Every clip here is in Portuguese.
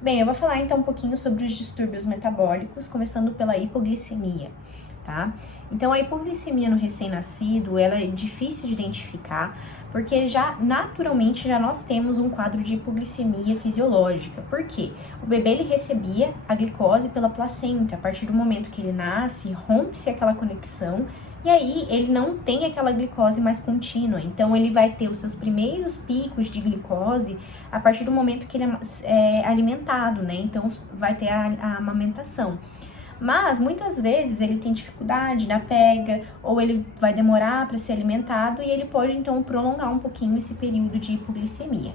Bem, eu vou falar então um pouquinho sobre os distúrbios metabólicos, começando pela hipoglicemia, tá? Então, a hipoglicemia no recém-nascido, ela é difícil de identificar, porque naturalmente nós temos um quadro de hipoglicemia fisiológica. Por quê? O bebê ele recebia a glicose pela placenta. A partir do momento que ele nasce, rompe-se aquela conexão e aí ele não tem aquela glicose mais contínua. Então ele vai ter os seus primeiros picos de glicose a partir do momento que ele é alimentado, né? Então vai ter a amamentação. Mas muitas vezes ele tem dificuldade na pega, ou ele vai demorar para ser alimentado e ele pode então prolongar um pouquinho esse período de hipoglicemia.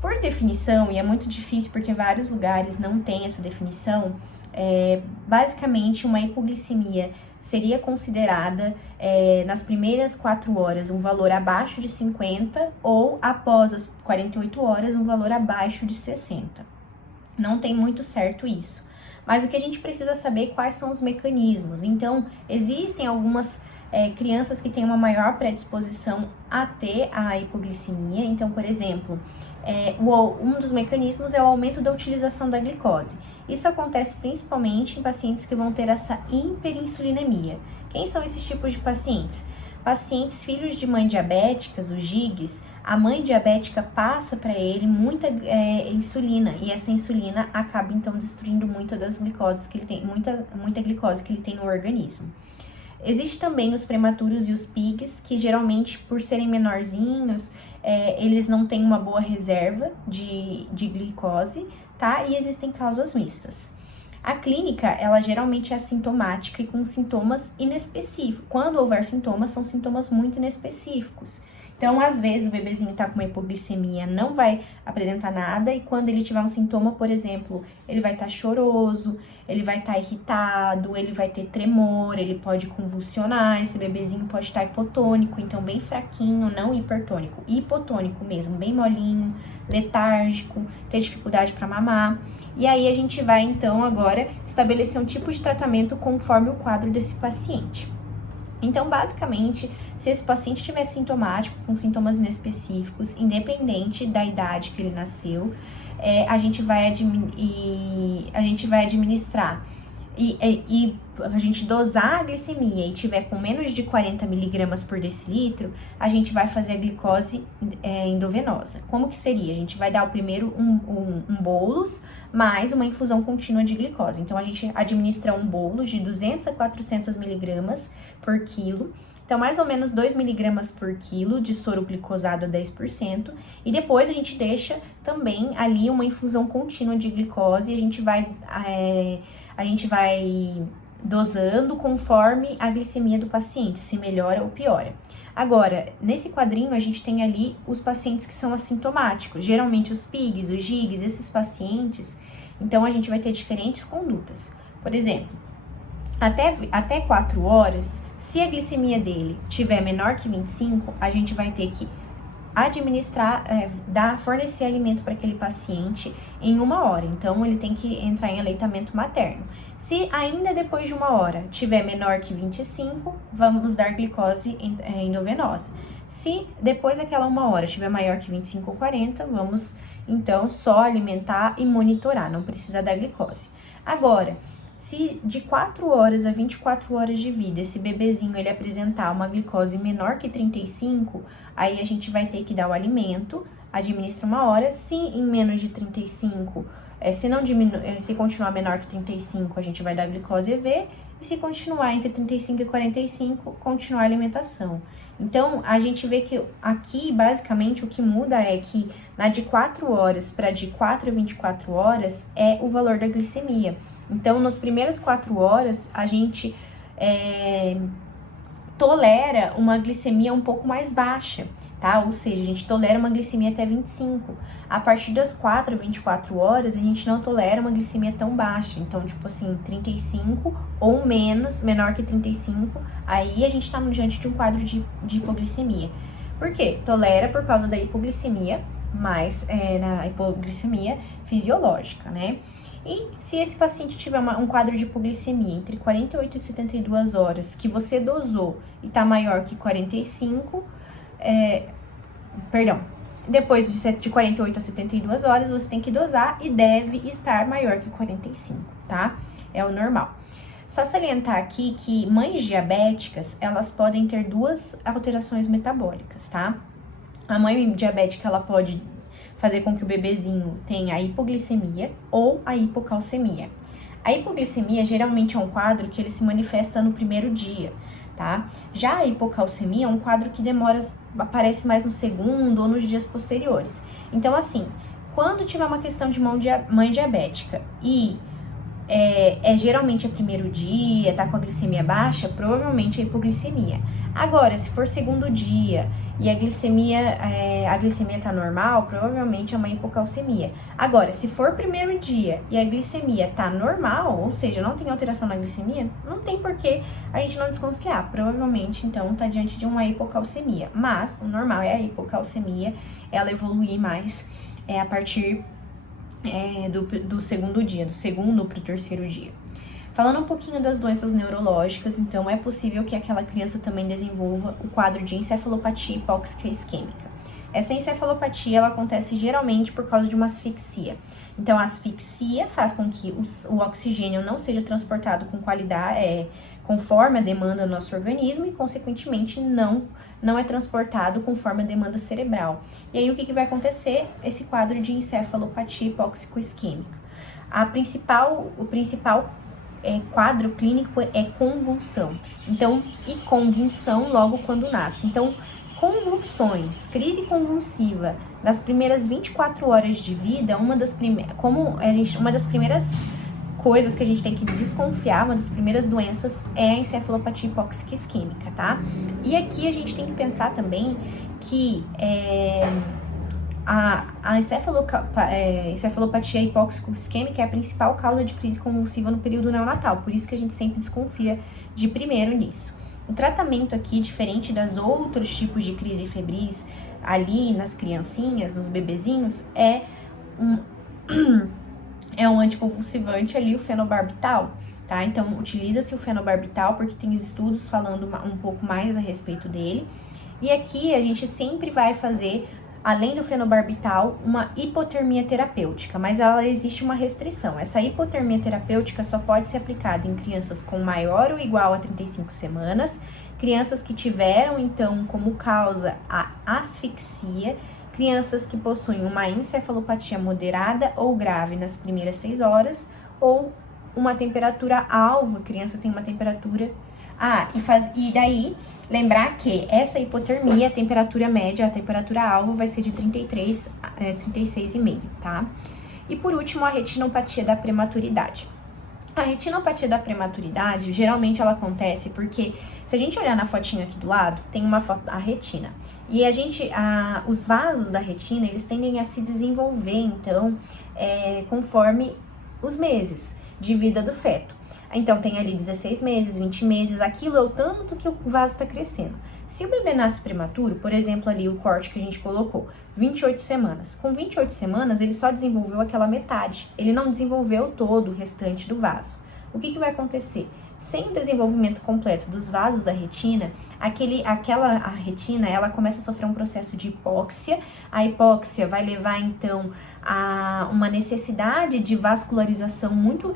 Por definição, e é muito difícil porque vários lugares não têm essa definição, basicamente uma hipoglicemia seria considerada nas primeiras 4 horas um valor abaixo de 50 ou após as 48 horas um valor abaixo de 60. Não tem muito certo isso. Mas o que a gente precisa saber é quais são os mecanismos. Então, existem algumas crianças que têm uma maior predisposição a ter a hipoglicemia. Então, por exemplo, um dos mecanismos é o aumento da utilização da glicose. Isso acontece principalmente em pacientes que vão ter essa hiperinsulinemia. Quem são esses tipos de pacientes? Pacientes filhos de mãe diabéticas, os GIGs, a mãe diabética passa para ele muita insulina e essa insulina acaba então destruindo muita das glicoses que ele tem, muita glicose que ele tem no organismo. Existe também os prematuros e os PIGs, que geralmente por serem menorzinhos, eles não têm uma boa reserva de glicose, tá? E existem causas mistas. A clínica, ela geralmente é assintomática e com sintomas inespecíficos. Quando houver sintomas, são sintomas muito inespecíficos. Então, às vezes, o bebezinho tá com uma hipoglicemia, não vai apresentar nada, e quando ele tiver um sintoma, por exemplo, ele vai estar choroso, ele vai estar irritado, ele vai ter tremor, ele pode convulsionar, esse bebezinho pode estar hipotônico, então bem fraquinho, não hipertônico, hipotônico mesmo, bem molinho, letárgico, ter dificuldade para mamar. E aí a gente vai, então, agora estabelecer um tipo de tratamento conforme o quadro desse paciente. Então, basicamente, se esse paciente estiver sintomático, com sintomas inespecíficos, independente da idade que ele nasceu, a gente vai administrar e a gente dosar a glicemia e tiver com menos de 40 miligramas por decilitro, a gente vai fazer a glicose endovenosa. Como que seria? A gente vai dar o primeiro um bolus mais uma infusão contínua de glicose. Então, a gente administra um bolus de 200 a 400 miligramas por quilo. Então, mais ou menos 2 miligramas por quilo de soro glicosado a 10%. E depois a gente deixa também ali uma infusão contínua de glicose e a gente vai dosando conforme a glicemia do paciente, se melhora ou piora. Agora, nesse quadrinho a gente tem ali os pacientes que são assintomáticos, geralmente os PIGs, os GIGs, esses pacientes, então a gente vai ter diferentes condutas. Por exemplo, até 4 horas, se a glicemia dele tiver menor que 25, a gente vai ter que administrar, fornecer alimento para aquele paciente em 1 hora. Então, ele tem que entrar em aleitamento materno. Se ainda depois de 1 hora tiver menor que 25, vamos dar glicose endovenosa. Se depois daquela 1 hora tiver maior que 25 ou 40, vamos então só alimentar e monitorar, não precisa dar glicose. Agora, se de 4 horas a 24 horas de vida, esse bebezinho ele apresentar uma glicose menor que 35, aí a gente vai ter que dar o alimento, administra 1 hora. Se em menos de 35, se continuar menor que 35, a gente vai dar glicose EV, e se continuar entre 35 e 45, continuar a alimentação. Então, a gente vê que aqui, basicamente, o que muda é que na de 4 horas para de 4 a 24 horas é o valor da glicemia. Então, nas primeiras 4 horas, a gente tolera uma glicemia um pouco mais baixa, tá? Ou seja, a gente tolera uma glicemia até 25. A partir das 4 a 24 horas, a gente não tolera uma glicemia tão baixa. Então, tipo assim, 35 ou menos, menor que 35, aí a gente tá diante de um quadro de hipoglicemia. Por quê? Tolera por causa da hipoglicemia, mas na hipoglicemia fisiológica, né? E se esse paciente tiver um quadro de hipoglicemia entre 48 e 72 horas, que você dosou e tá maior que 45, Depois de 48 a 72 horas, você tem que dosar e deve estar maior que 45, tá? É o normal. Só salientar aqui que mães diabéticas, elas podem ter duas alterações metabólicas, tá? A mãe diabética, ela pode fazer com que o bebezinho tenha a hipoglicemia ou a hipocalcemia. A hipoglicemia geralmente é um quadro que ele se manifesta no primeiro dia, tá? Já a hipocalcemia é um quadro que aparece mais no segundo ou nos dias posteriores. Então, assim, quando tiver uma questão de mãe diabética e geralmente é primeiro dia, tá com a glicemia baixa, provavelmente é hipoglicemia. Agora, se for segundo dia e a glicemia tá normal, provavelmente é uma hipocalcemia. Agora, se for primeiro dia e a glicemia tá normal, ou seja, não tem alteração na glicemia, não tem por que a gente não desconfiar. Provavelmente, então, tá diante de uma hipocalcemia. Mas, o normal é a hipocalcemia, ela evoluir mais a partir do segundo dia, do segundo para o terceiro dia. Falando um pouquinho das doenças neurológicas, então é possível que aquela criança também desenvolva o quadro de encefalopatia hipóxica isquêmica. Essa encefalopatia, ela acontece geralmente por causa de uma asfixia. Então, a asfixia faz com que o oxigênio não seja transportado com qualidade, conforme a demanda do nosso organismo e, consequentemente, não é transportado conforme a demanda cerebral. E aí, o que vai acontecer? Esse quadro de encefalopatia hipóxico-isquêmica. O principal quadro clínico é convulsão. Então, e convulsão logo quando nasce. Então, convulsões, crise convulsiva nas primeiras 24 horas de vida, uma das primeiras coisas que a gente tem que desconfiar, uma das primeiras doenças é a encefalopatia hipóxica isquêmica, tá? E aqui a gente tem que pensar também que a encefalopatia hipóxico isquêmica é a principal causa de crise convulsiva no período neonatal, por isso que a gente sempre desconfia de primeiro nisso. O tratamento aqui, diferente das outros tipos de crise febris, ali nas criancinhas, nos bebezinhos, é um anticonvulsivante ali, o fenobarbital, tá? Então, utiliza-se o fenobarbital porque tem estudos falando um pouco mais a respeito dele. E aqui a gente sempre vai fazer, além do fenobarbital, uma hipotermia terapêutica, mas existe uma restrição. Essa hipotermia terapêutica só pode ser aplicada em crianças com maior ou igual a 35 semanas, crianças que tiveram, então, como causa a asfixia, crianças que possuem uma encefalopatia moderada ou grave nas primeiras 6 horas, ou uma temperatura alva, a criança tem uma temperatura... E daí, lembrar que essa hipotermia, a temperatura média, a temperatura alvo vai ser de 36,5, tá? E por último, a retinopatia da prematuridade. A retinopatia da prematuridade, geralmente ela acontece porque, se a gente olhar na fotinha aqui do lado, tem uma foto da retina. E os vasos da retina, eles tendem a se desenvolver, então, conforme os meses de vida do feto. Então, tem ali 16 meses, 20 meses, aquilo é o tanto que o vaso está crescendo. Se o bebê nasce prematuro, por exemplo, ali o corte que a gente colocou, 28 semanas. Com 28 semanas, ele só desenvolveu aquela metade. Ele não desenvolveu todo o restante do vaso. O que vai acontecer? Sem o desenvolvimento completo dos vasos da retina, a retina, ela começa a sofrer um processo de hipóxia. A hipóxia vai levar, então, a uma necessidade de vascularização muito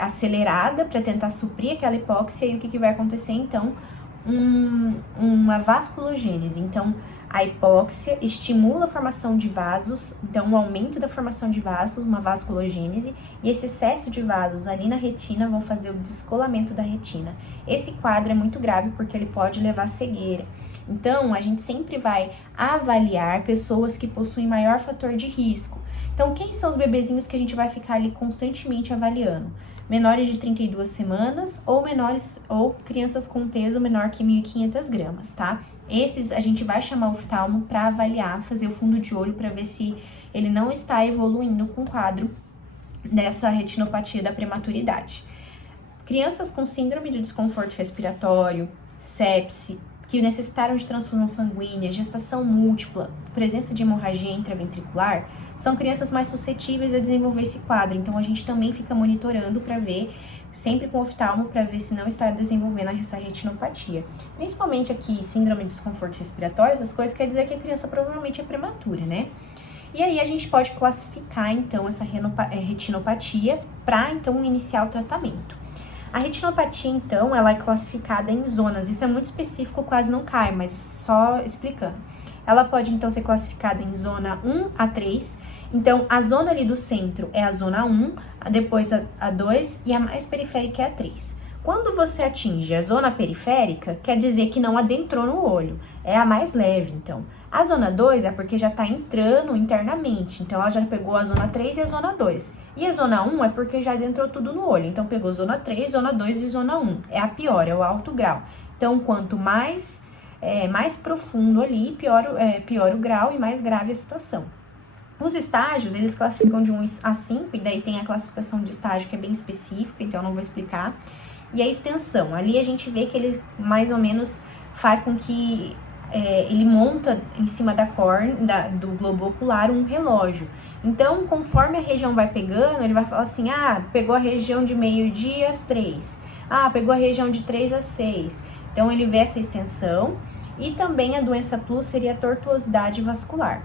acelerada para tentar suprir aquela hipóxia. E o que vai acontecer, então? Uma vasculogênese. Então, a hipóxia estimula a formação de vasos, então o aumento da formação de vasos, uma vasculogênese, e esse excesso de vasos ali na retina vão fazer o descolamento da retina. Esse quadro é muito grave porque ele pode levar à cegueira. Então, a gente sempre vai avaliar pessoas que possuem maior fator de risco. Então, quem são os bebezinhos que a gente vai ficar ali constantemente avaliando? Menores de 32 semanas ou crianças com peso menor que 1.500 gramas, tá? Esses a gente vai chamar o oftalmo para avaliar, fazer o fundo de olho para ver se ele não está evoluindo com o quadro dessa retinopatia da prematuridade. Crianças com síndrome de desconforto respiratório, sepse, que necessitaram de transfusão sanguínea, gestação múltipla, presença de hemorragia intraventricular, são crianças mais suscetíveis a desenvolver esse quadro. Então, a gente também fica monitorando para ver sempre com oftalmo para ver se não está desenvolvendo essa retinopatia. Principalmente aqui, síndrome de desconforto respiratório, essas coisas quer dizer que a criança provavelmente é prematura, né? E aí a gente pode classificar, então, essa retinopatia para, então, iniciar o tratamento. A retinopatia, então, ela é classificada em zonas. Isso é muito específico, quase não cai, mas só explicando. Ela pode, então, ser classificada em zona 1 a 3. Então, a zona ali do centro é a zona 1, depois a 2 e a mais periférica é a 3. Quando você atinge a zona periférica, quer dizer que não adentrou no olho. É a mais leve, então. A zona 2 é porque já está entrando internamente. Então, ela já pegou a zona 3 e a zona 2. E a zona 1 é porque já adentrou tudo no olho. Então, pegou zona 3, zona 2 e zona 1. É a pior, é o alto grau. Então, quanto mais profundo ali, pior o grau e mais grave a situação. Os estágios, eles classificam de 1 a 5, e daí tem a classificação de estágio que é bem específica, então eu não vou explicar. E a extensão, ali a gente vê que ele mais ou menos faz com que ele monta em cima da córnea, do globo ocular, um relógio. Então, conforme a região vai pegando, ele vai falar assim, pegou a região de meio-dia às 3. Pegou a região de 3 às 6. Então, ele vê essa extensão. E também a doença plus seria a tortuosidade vascular.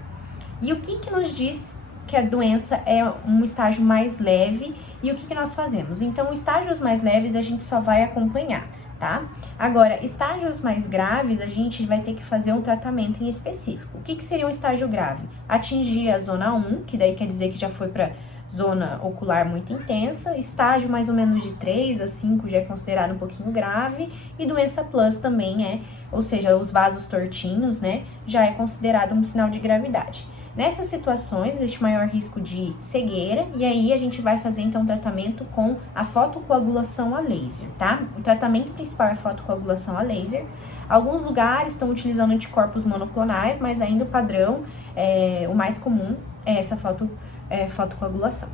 E o que nos diz que a doença é um estágio mais leve e o que nós fazemos? Então, estágios mais leves a gente só vai acompanhar, tá? Agora, estágios mais graves, a gente vai ter que fazer um tratamento em específico. O que seria um estágio grave? Atingir a zona 1, que daí quer dizer que já foi para zona ocular muito intensa, estágio mais ou menos de 3 a 5 já é considerado um pouquinho grave, e doença plus também ou seja, os vasos tortinhos, né, já é considerado um sinal de gravidade. Nessas situações, existe maior risco de cegueira, e aí a gente vai fazer, então, tratamento com a fotocoagulação a laser, tá? O tratamento principal é a fotocoagulação a laser. Alguns lugares estão utilizando anticorpos monoclonais, mas ainda o padrão, o mais comum, é essa fotocoagulação.